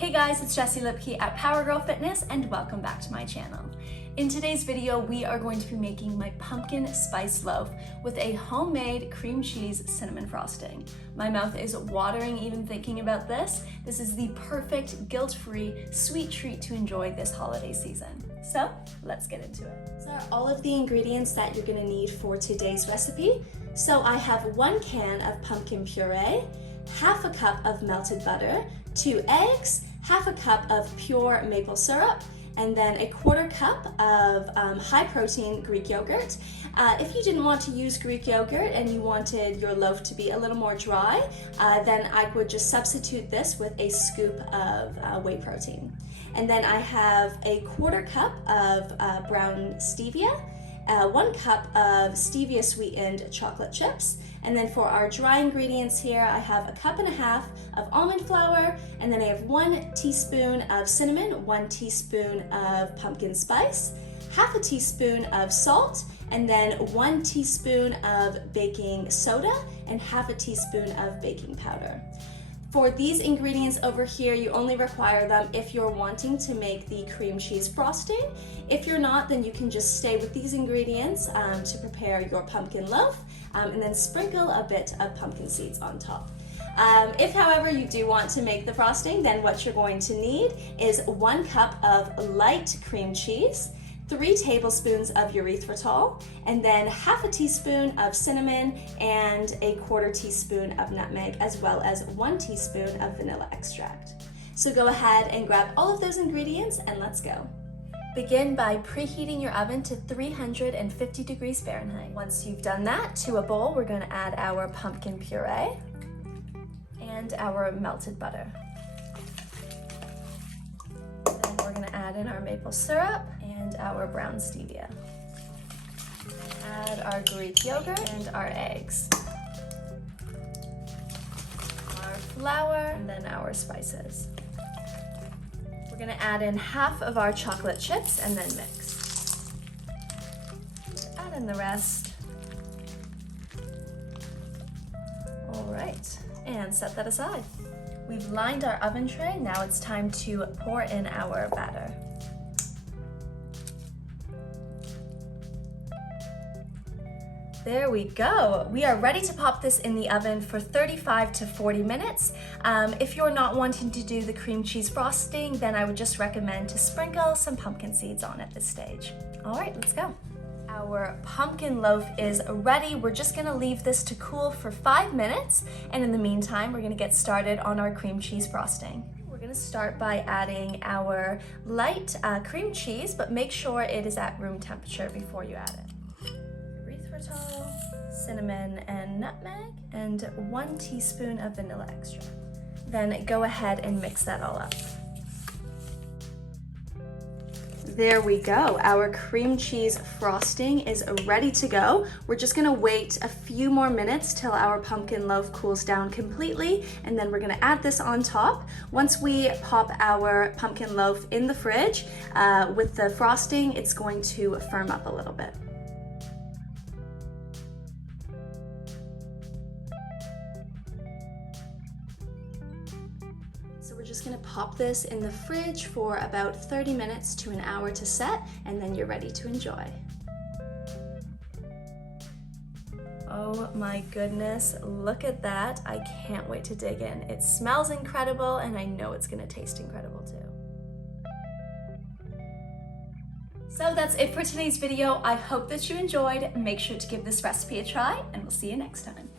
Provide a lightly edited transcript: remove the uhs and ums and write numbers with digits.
Hey guys, it's Jessie Lipke at Power Girl Fitness and welcome back to my channel. In today's video, we are going to be making my pumpkin spice loaf with a homemade cream cheese cinnamon frosting. My mouth is watering even thinking about this. This is the perfect guilt-free sweet treat to enjoy this holiday season. So let's get into it. These are all of the ingredients that you're gonna need for today's recipe. So I have 1 can of pumpkin puree, half a cup of melted butter, 2 eggs, half a cup of pure maple syrup, and then a 1/4 cup of high protein Greek yogurt. If you didn't want to use Greek yogurt and you wanted your loaf to be a little more dry, then I would just substitute this with a scoop of whey protein. And then I have a 1/4 cup of brown stevia, 1 cup of stevia sweetened chocolate chips, and then for our dry ingredients here, I have a 1.5 cups of almond flour, and then I have 1 teaspoon of cinnamon, 1 teaspoon of pumpkin spice, half a teaspoon of salt, and then 1 teaspoon of baking soda, and half a teaspoon of baking powder. For these ingredients over here, you only require them if you're wanting to make the cream cheese frosting. If you're not, then you can just stay with these ingredients to prepare your pumpkin loaf, and then sprinkle a bit of pumpkin seeds on top. If, however, you do want to make the frosting, then what you're going to need is 1 cup of light cream cheese, 3 tablespoons of erythritol, and then half a teaspoon of cinnamon and a 1/4 teaspoon of nutmeg, as well as 1 teaspoon of vanilla extract. So go ahead and grab all of those ingredients and let's go. Begin by preheating your oven to 350 degrees Fahrenheit. Once you've done that, to a bowl, we're going to add our pumpkin puree and our melted butter. Then we're going to add in our maple syrup and our brown stevia. Add our Greek yogurt and our eggs, our flour, and then our spices. We're gonna add in half of our chocolate chips and then mix. Add in the rest. All right, and set that aside. We've lined our oven tray. Now it's time to pour in our batter. There we go. We are ready to pop this in the oven for 35 to 40 minutes. If you're not wanting to do the cream cheese frosting, then I would just recommend to sprinkle some pumpkin seeds on at this stage. All right, let's go. Our pumpkin loaf is ready. We're just gonna leave this to cool for 5 minutes. And in the meantime, we're gonna get started on our cream cheese frosting. We're gonna start by adding our light cream cheese, but make sure it is at room temperature before you add it. Cinnamon and nutmeg, and 1 teaspoon of vanilla extract. Then go ahead and mix that all up. There we go. Our cream cheese frosting is ready to go. We're just gonna wait a few more minutes till our pumpkin loaf cools down completely, and then we're gonna add this on top. Once we pop our pumpkin loaf in the fridge with the frosting, it's going to firm up a little bit. So we're just gonna pop this in the fridge for about 30 minutes to an hour to set, and then you're ready to enjoy. Oh my goodness, look at that. I can't wait to dig in. It smells incredible, and I know it's gonna taste incredible too. So that's it for today's video. I hope that you enjoyed. Make sure to give this recipe a try, and we'll see you next time.